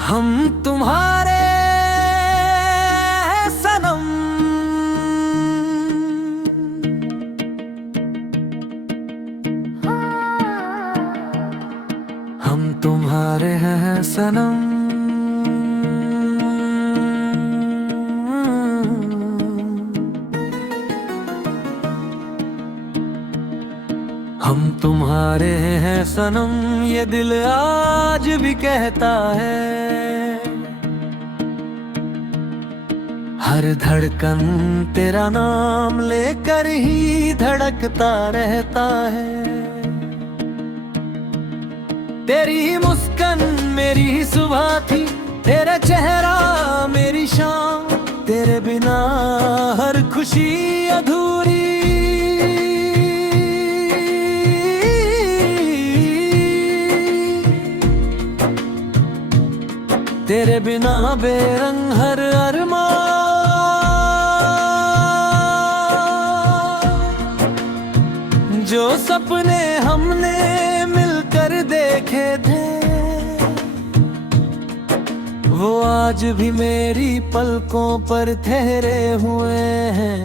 हम तुम्हारे हैं सनम, हम तुम्हारे हैं सनम। हम तुम्हारे हैं सनम, ये दिल आज भी कहता है। हर धड़कन तेरा नाम लेकर ही धड़कता रहता है। तेरी ही मुस्कान मेरी ही सुबह थी, तेरा चेहरा मेरी शाम। तेरे बिना हर खुशी अधूरी। तेरे बिना बेरंग हर अरमान। जो सपने हमने मिलकर देखे थे, वो आज भी मेरी पलकों पर ठहरे हुए हैं।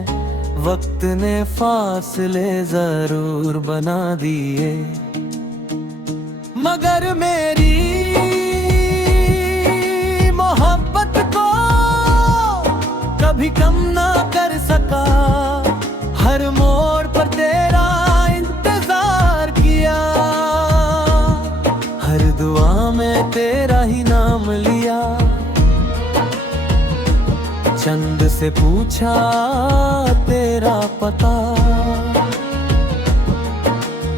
वक्त ने फासले जरूर बना दिए, मगर मेरी मोहब्बत को कभी कम ना कर सका। हर मोड़ पर तेरा इंतजार किया, हर दुआ में तेरा ही नाम लिया। चंद से पूछा तेरा पता,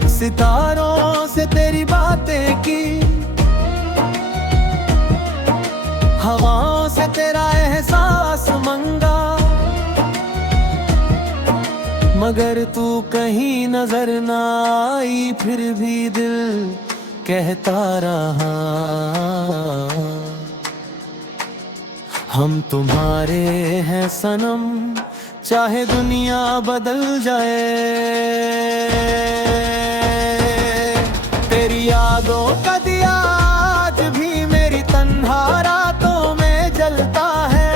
सितारों से तेरी बातें की, हवाओं से तेरा एहसास मंगा। मगर तू कहीं नजर ना आई, फिर भी दिल कहता रहा। हम तुम्हारे हैं सनम, चाहे दुनिया बदल जाए। तेरी यादों का दिया आज भी मेरी तन्हा रातों में जलता है।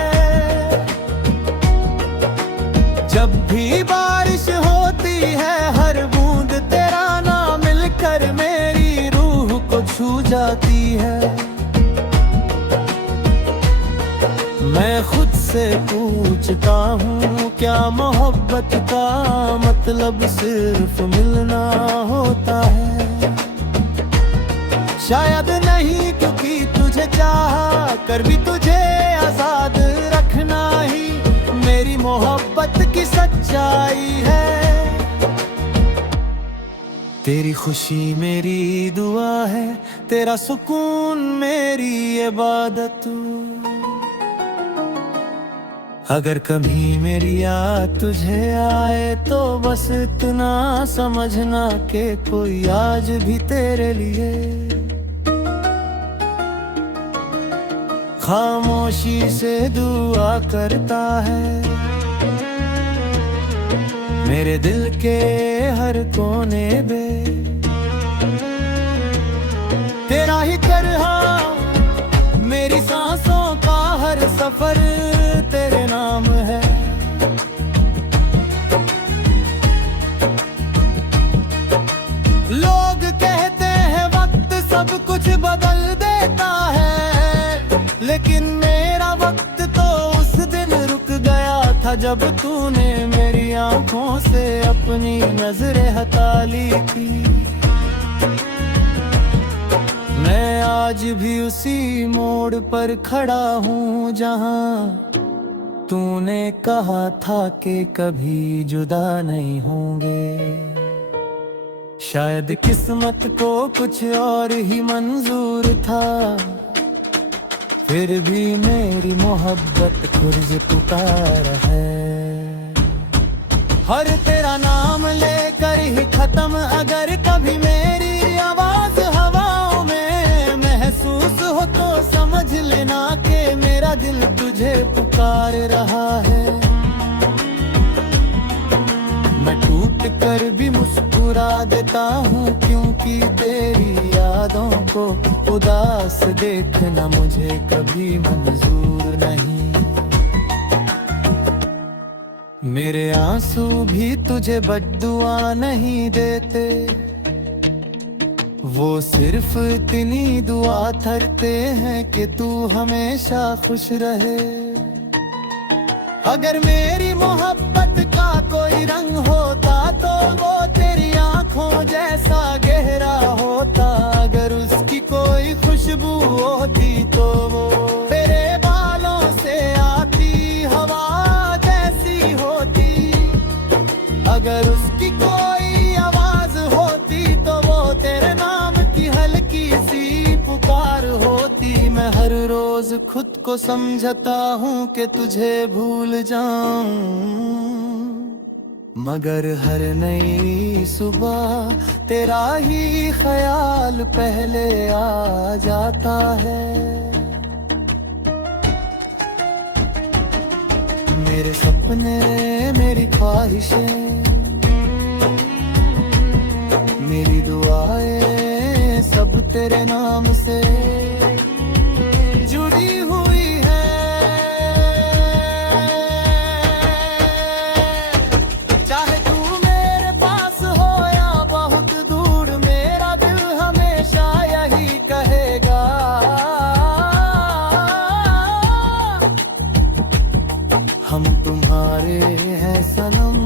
जब भी बारिश होती है, हर बूंद तेरा नाम मिलकर मेरी रूह को छू जाती है। मैं खुद से पूछता हूँ, क्या मोहब्बत का मतलब सिर्फ मिलना होता है? शायद नहीं, क्योंकि तुझे चाह कर भी तुझे आजाद रखना ही मेरी मोहब्बत की सच्चाई है। तेरी खुशी मेरी दुआ है, तेरा सुकून मेरी इबादत। अगर कभी मेरी याद तुझे आए, तो बस इतना समझना कि कोई आज भी तेरे लिए खामोशी से दुआ करता है। मेरे दिल के हर कोने में तेरा ही तरह, मेरी सांसों का हर सफर तेरे नाम है। लोग कहते हैं वक्त सब कुछ बदल देता है, लेकिन मेरा वक्त तो उस दिन रुक गया था जब तूने मेरी आंखों से अपनी नजरें हटा ली थी। मैं आज भी उसी मोड़ पर खड़ा हूँ जहाँ तूने कहा था कि कभी जुदा नहीं होंगे। शायद किस्मत को कुछ और ही मंजूर था, फिर भी मेरी मोहब्बत खुर्ज पुकार है। हर तेरा नाम लेकर ही खत्म अगर कभी मेरी आवाज हवाओं में महसूस हो तो समझ समझ लेना कि मेरा दिल तुझे पुकार रहा है। मैं टूट कर भी मुस्कुरा देता हूँ, क्योंकि तेरी यादों को उदास देखना मुझे कभी मंजूर नहीं। मेरे आंसू भी तुझे बद्दुआ नहीं देते, वो सिर्फ इतनी दुआ करते हैं कि तू हमेशा खुश रहे। अगर मेरी मोहब्बत का कोई रंग होता तो वो तेरी आंखों जैसा गहरा होता। अगर उसकी कोई खुशबू होती तो वो तेरे बालों से आती हवा जैसी होती। अगर उसकी कोई आवाज होती तो वो तेरे नाम की हल्की सी पुकार होती। मैं हर रोज खुद को समझता हूँ कि तुझे भूल जाऊं, मगर हर नई सुबह तेरा ही ख्याल पहले आ जाता है। मेरे सपने, मेरी ख्वाहिशें, मेरी दुआएं सब तेरे नाम से जुड़ी हुई है। चाहे तू मेरे पास हो या बहुत दूर, मेरा दिल हमेशा यही कहेगा। हम तुम्हारे हैं सनम,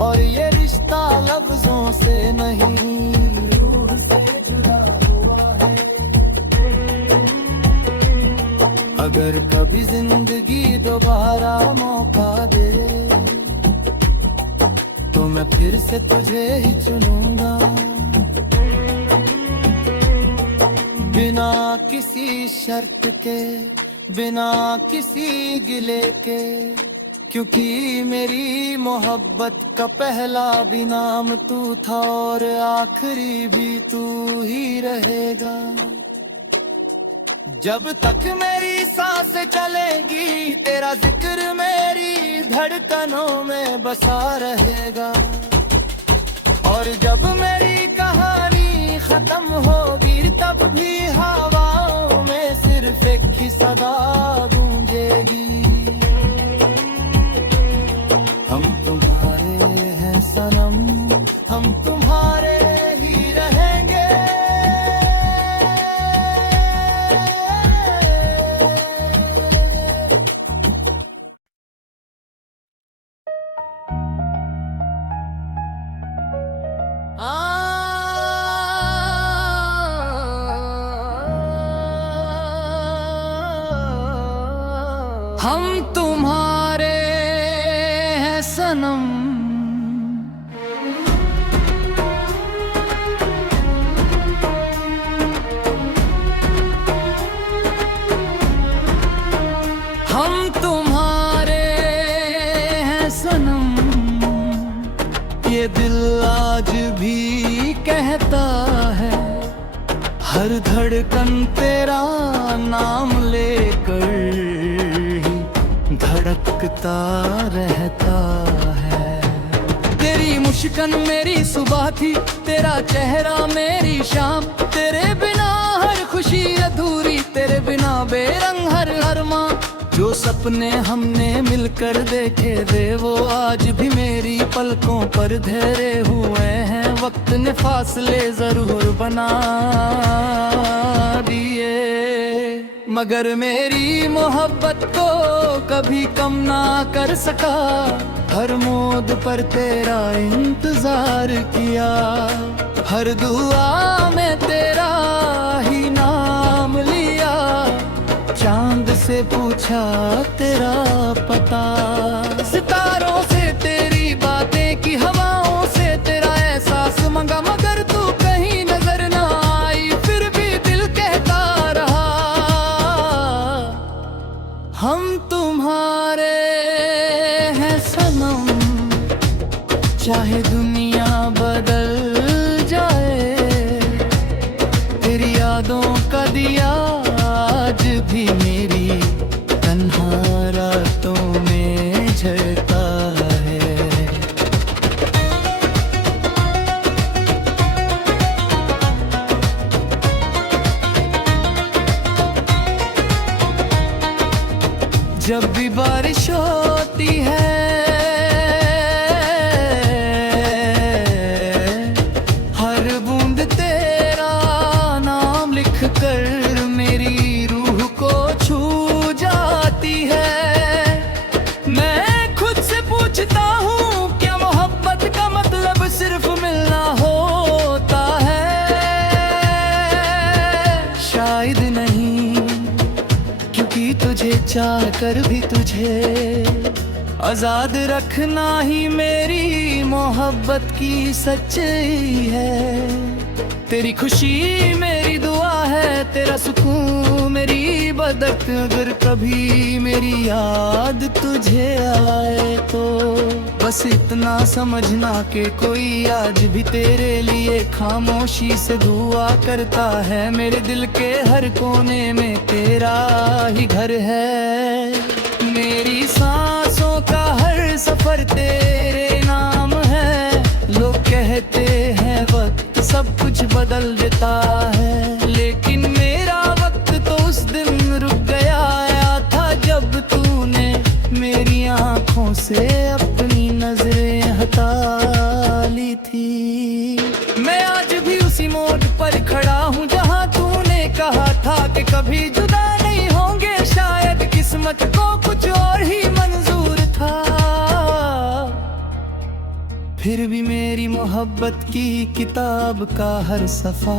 और ये रिश्ता लफ्जों से नहीं रूह से जुड़ा हुआ है। अगर कभी जिंदगी दोबारा मौका दे तो मैं फिर से तुझे ही चुनूंगा, बिना किसी शर्त के, बिना किसी गिले के। क्योंकि मेरी मोहब्बत का पहला भी नाम तू था और आखिरी भी तू ही रहेगा। जब तक मेरी सांस चलेगी तेरा जिक्र मेरी धड़कनों में बसा रहेगा। और जब मेरी कहानी खत्म होगी तब भी हवाओं में सिर्फ एक ही सदा गूंजेगी। हम तुम्हारे हैं सनम, हम तुम्हारे ही रहेंगे। हम तुम्हारे हैं सनम, हम तुम्हारे हैं सनम। ये दिल आज भी कहता है, हर धड़कन तेरा नाम लेकर ही धड़कता रहता है। तेरी मुस्कान मेरी सुबह थी, तेरा चेहरा मेरी शाम। तेरे बिना हर खुशी अधूरी, तेरे बिना बेरंग हर अरमां। जो सपने हमने मिलकर देखे थे वो आज भी मेरी पलकों पर धरे हुए हैं। वक्त ने फासले जरूर बना दिए, मगर मेरी मोहब्बत को कभी कम ना कर सका। हर मोड़ पर तेरा इंतजार किया, हर दुआ में तेरा ही नाम लिया। चांद से पूछा तेरा पता, सितारों से तेरी बातें की, हवाओं से तेरा एहसास मंगा। मगर तू कहीं नजर ना आई, फिर भी दिल कहता रहा हम तुम्हारे हैं सनम। चाहे दुनिया बदल जाए, तेरी यादों का दिया आज भी भी बारिश होती है, हर बूंद तेरा नाम लिख कर मेरी रूह को छू जाती है। मैं खुद से पूछता हूँ क्या मोहब्बत का मतलब सिर्फ मिलना होता है? शायद नहीं, क्योंकि तुझे चाह कर भी तुझे आजाद रखना ही मेरी मोहब्बत की सच्चाई है। तेरी खुशी मेरी दुआ है, तेरा सुकून मेरी बदक। अगर कभी मेरी याद तुझे आए तो बस इतना समझना कि कोई आज भी तेरे लिए खामोशी से दुआ करता है। मेरे दिल के हर कोने में तेरा ही घर है। मेरी सांसों का हर सफर तेरे नाम है। लोग कहते हैं वक्त सब कुछ बदल देता है, लेकिन मेरा वक्त तो उस दिन रुक गया था जब तूने मेरी आंखों से अपनी नजरें हटा ली थी। मैं आज भी उसी मोड़ पर खड़ा हूँ जहाँ तूने कहा था कि कभी जुदा नहीं होंगे। शायद किस्मत को कुछ और ही मंजूर था, फिर भी मेरी मोहब्बत की किताब का हर सफा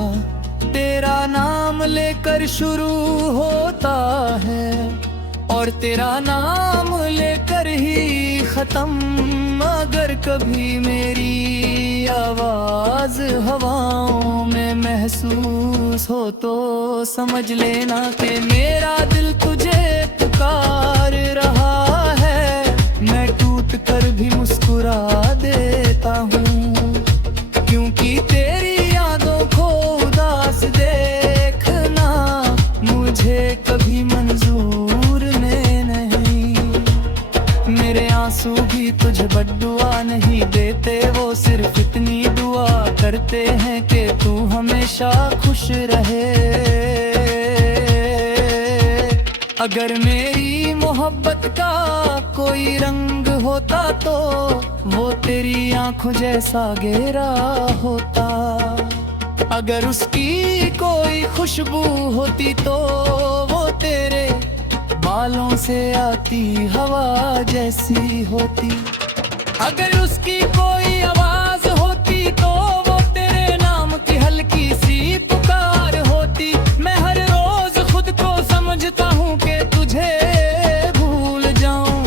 तेरा नाम लेकर शुरू होता है और तेरा नाम लेकर ही खत्म। अगर कभी मेरी आवाज हवाओं में महसूस हो तो समझ लेना कि मेरा दिल तुझे पुकार रहा है। मैं टूट कर भी मुस्कुरा देता हूँ, क्योंकि तेरी यादों को उदास देखना मुझे कभी मंजूर नहीं। मेरे आंसू भी तुझे बद्दुआ नहीं देते, वो सिर्फ इतनी दुआ करते हैं कि तू हमेशा खुश रहे। अगर मेरी मोहब्बत का कोई रंग होता तो वो तेरी आंखों जैसा गहरा होता। अगर उसकी कोई खुशबू होती तो वो तेरे बालों से आती हवा जैसी होती। अगर उसकी कोई आवाज होती तो वो तेरे नाम की हल्की सी पुकार होती। मैं हर रोज खुद को समझता हूँ कि तुझे भूल जाऊं,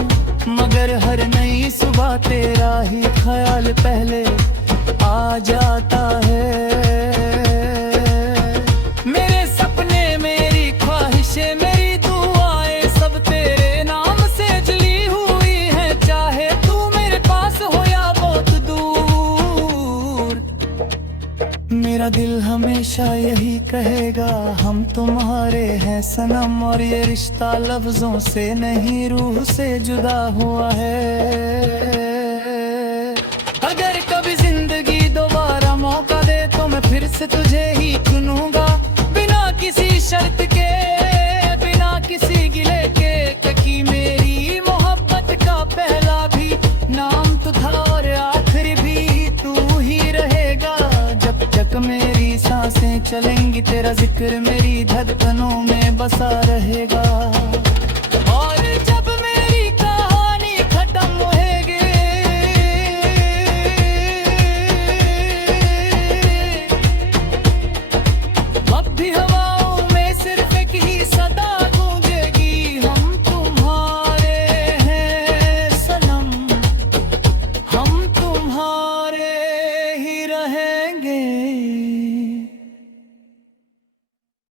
मगर हर नई सुबह तेरा ही ख्याल पहले आ जाता है। मेरे सपने मेरी ख्वाहिशें मेरी दुआएं सब तेरे नाम से जली हुई हैं, चाहे तू मेरे पास हो या बहुत दूर। मेरा दिल हमेशा यही कहेगा हम तुम्हारे हैं सनम, और ये रिश्ता लफ्जों से नहीं रूह से जुदा हुआ है। अगर कभी जिंदगी दोबारा मौका दे तो मैं फिर से तुझे ही चुनूंगा, बिना किसी शर्त के बिना किसी गिले के। क्योंकि मेरी मोहब्बत का पहला भी नाम तो था और आखिर भी तू ही रहेगा। जब तक मेरी सांसें चलेंगी तेरा जिक्र मेरी धड़कनों में बसा रहेगा।